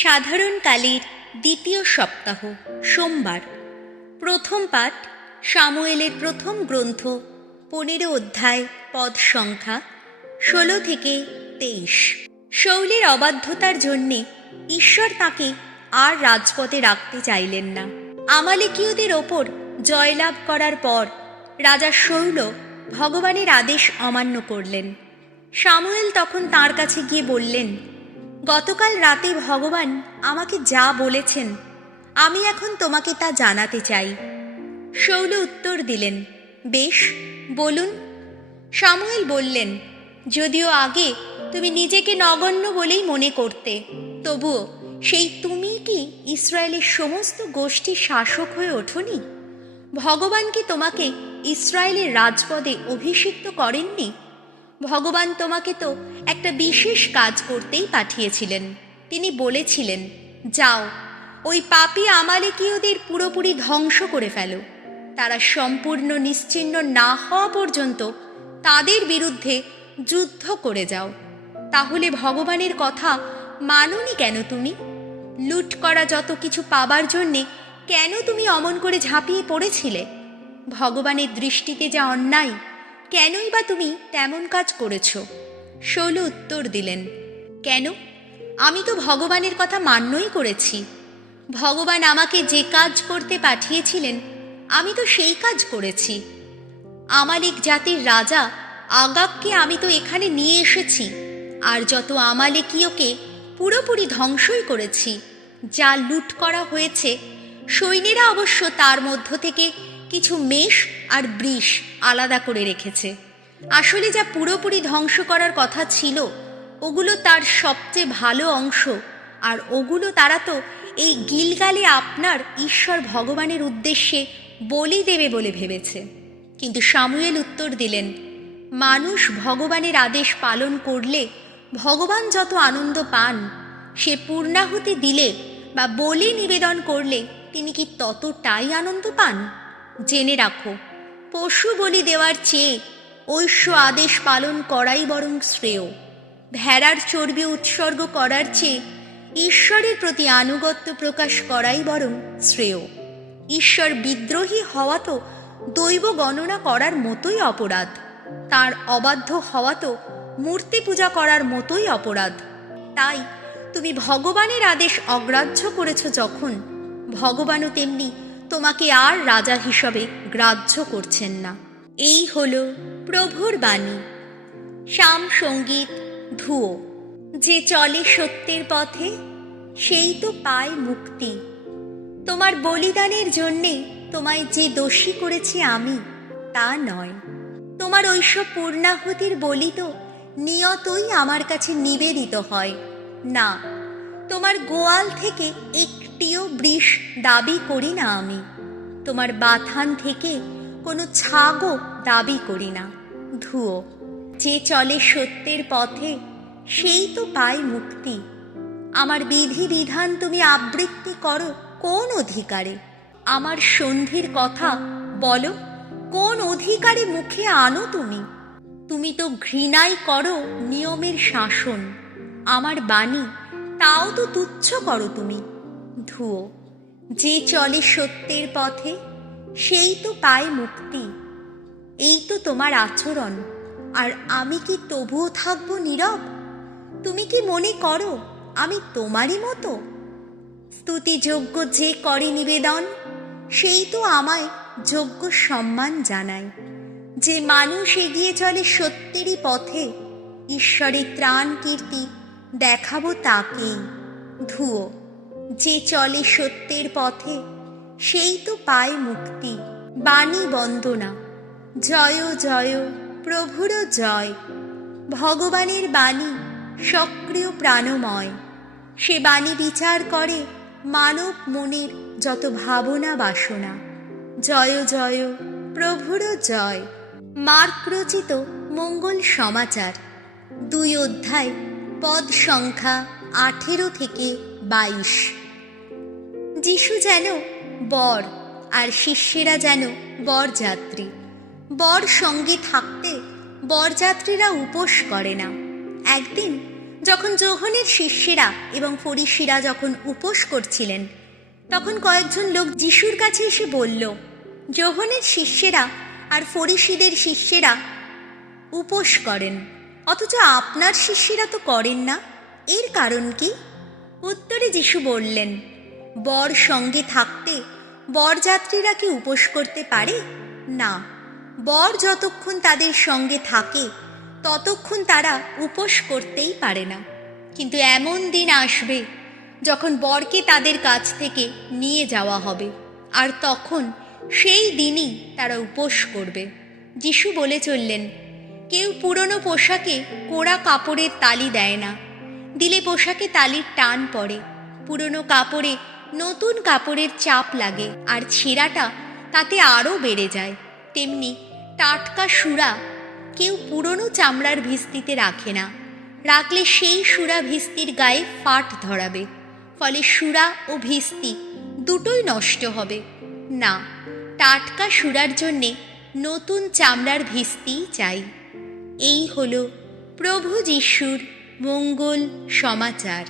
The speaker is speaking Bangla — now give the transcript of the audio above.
সাধারণকালের দ্বিতীয় সপ্তাহ সোমবার। প্রথম পাঠ সামুয়েলের প্রথম গ্রন্থ 15 অধ্যায়, পদ সংখ্যা 16 থেকে 23। শৌলের অবাধ্যতার জন্যে ঈশ্বর তাকে আর রাজপদে রাখতে চাইলেন না। আমালেকীয়দের ওপর জয়লাভ করার পর রাজা শৌল ভগবানের আদেশ অমান্য করলেন। সামুয়েল তখন তাঁর কাছে গিয়ে বললেন, গতকাল রাতে ভগবান আমাকে যা বলেছেন আমি এখন তোমাকে তা জানাতে চাই। শৌল উত্তর দিলেন, বেশ, বলুন। সামুয়েল বললেন, যদিও আগে তুমি নিজেকে নগণ্য বলেই মনে করতে, তবুও সেই তুমি কি ইসরায়েলের সমস্ত গোষ্ঠীর শাসক হয়ে ওঠোনি? ভগবান কি তোমাকে ইসরায়েলের রাজপদে অভিষিক্ত করেননি? ভগবান তোমাকে তো একটা বিশেষ কাজ করতেই পাঠিয়েছিলেন। তিনি বলেছিলেন, যাও, ওই পাপী আমালেকীয়দের পুরোপুরি ধ্বংস করে ফেলো। তারা সম্পূর্ণ নিশ্চিহ্ন না হওয়া পর্যন্ত তাদের বিরুদ্ধে যুদ্ধ করে যাও। তাহলে ভগবানের কথা মানোনি কেন তুমি? লুট করা যত কিছু পাবার জন্যে কেন তুমি অমন করে ঝাঁপিয়ে পড়েছিলে? ভগবানের দৃষ্টিতে যা অন্যায়, কেনই বা তুমি তেমন কাজ করেছ? শৌল উত্তর দিলেন, কেন? আমি তো ভগবানের কথা মান্যই করেছি। ভগবান আমাকে যে কাজ করতে পাঠিয়েছিলেন আমি তো সেই কাজ করেছি। আমালিক জাতির রাজা আগাগকে আমি তো এখানে নিয়ে এসেছি, আর যত আমালেকীয়কে পুরোপুরি ধ্বংসই করেছি। যা লুট করা হয়েছে, সৈন্যেরা অবশ্য তার মধ্য থেকে কিছু মেষ আর বৃষ আলাদা করে রেখেছে। আসলে যা পুরোপুরি ধ্বংস করার কথা ছিল ওগুলো তার সবচেয়ে ভালো অংশ, আর ওগুলো তারা তো এই গিলগালে আপনার ঈশ্বর ভগবানের উদ্দেশ্যে বলি দেবে বলে ভেবেছে। কিন্তু সামুয়েল উত্তর দিলেন, মানুষ ভগবানের আদেশ পালন করলে ভগবান যত আনন্দ পান, সে পূর্ণাহুতি দিলে বা বলি নিবেদন করলে তিনি কি ততটাই আনন্দ পান? জেনে রাখো, পশু বলি দেওয়ার চেয়ে ঐশ্য আদেশ পালন করাই বরং শ্রেয়। ভেড়ার চর্বি উৎসর্গ করার চেয়ে ঈশ্বরের প্রতি আনুগত্য প্রকাশ করাই বরং শ্রেয়। ঈশ্বর বিদ্রোহী হওয়া তো দৈব গণনা করার মতোই অপরাধ। তার অবাধ্য হওয়া তো মূর্তি পূজা করার মতোই অপরাধ। তাই তুমি ভগবানের আদেশ অগ্রাহ্য করেছ যখন, ভগবানও তেমনি তোমাকে আর রাজা হিসাবে গ্রাহ্য করছেন না। এই হল প্রভুর বাণী। শাম সঙ্গীত ধুয়ো। যে চলে সত্যের পথে সেই তো পায় মুক্তি। তোমার বলিদানের জন্যে তোমায় যে দোষী করেছি আমি, তা নয়। তোমার ঐসব পূর্ণাহুতির বলি তো নিয়তই আমার কাছে নিবেদিত হয় না। তোমার গোয়াল থেকে একটিও বৃষ দাবি করি না আমি। তোমার বাথান থেকে কোনো ছাগও দাবি করি না। ধুয়ো। যে চলে সত্যের পথে সেই তো পায় মুক্তি। আমার বিধি বিধান তুমি আবৃত্তি করো কোন অধিকারে? আমার সন্ধির কথা বলো কোন অধিকারে মুখে আনো তুমি? তুমি তো ঘৃণাই করো নিয়মের শাসন। আমার বাণী তাও তো তুচ্ছ করো তুমি। ধুয়ো। যে চলে সত্যের পথে সেই তো পায় মুক্তি। এই তো তোমার আচরণ, আর আমি কি তবুও থাকবো নীরব? তুমি কি মনে করো আমি তোমারই মতো? স্তুতিযোগ্য যে করে নিবেদন সেই তো আমায় যোগ্য সম্মান জানায়। যে মানুষ এগিয়ে চলে সত্যেরই পথে, ঈশ্বরের ত্রাণ কীর্তি দেখাবো তাকেই। ধুয়ো। যে চলে সত্যের পথে সেই তো পায় মুক্তি। বাণী বন্দনা। জয় জয় প্রভুর জয়। ভগবানের বাণী সক্রিয় প্রাণময়। সে বাণী বিচার করে মানব মনের যত ভাবনা বাসনা। জয় জয় প্রভুর জয়। মার্ক রচিত মঙ্গল সমাচার 2 অধ্যায়, পদ সংখ্যা 18 থেকে 22। যিশু যেন বর আর শিষ্যেরা যেন বরযাত্রী। বর সঙ্গে থাকতে বরযাত্রীরা উপোস করে না। একদিন যখন যোহনের শিষ্যেরা এবং ফরিসিরা যখন উপোস করছিলেন, তখন কয়েকজন লোক যিশুর কাছে এসে বলল, যোহনের শিষ্যেরা আর ফরিসিদের শিষ্যেরা উপোস করেন, অথচ আপনার শিষ্যেরা তো করেন না, এর কারণ কি? উত্তরে যিশু বললেন, বর সঙ্গে থাকতে বরযাত্রীরা কি উপোস করতে পারে? না, বর যতক্ষণ তাদের সঙ্গে থাকে ততক্ষণ তারা উপোস করতেই পারে না। কিন্তু এমন দিন আসবে যখন বরকে তাদের কাছ থেকে নিয়ে যাওয়া হবে, আর তখন সেই দিনই তারা উপোস করবে। যিশু বলে চললেন, কেউ পুরনো পোশাকে কোড়া কাপড়ের তালি দেয় না, দিলে পোশাকে তালির টান পড়ে, পুরনো কাপড়ে নতুন কাপড়ের চাপ লাগে, আর ছেঁড়াটা তাতে আরও বেড়ে যায়। তেমনি টাটকা সুরা কেউ পুরনো চামড়ার ভিস্তিতে রাখে না, রাখলে সেই সুরা ভিস্তির গায়ে ফাট ধরাবে, ফলে সুরা ও ভিস্তি দুটোই নষ্ট হবে। না, টাটকা সুরার জন্যে নতুন চামড়ার ভিস্তিই চাই। এই হলো প্রভু যিশুর মঙ্গল সমাচার।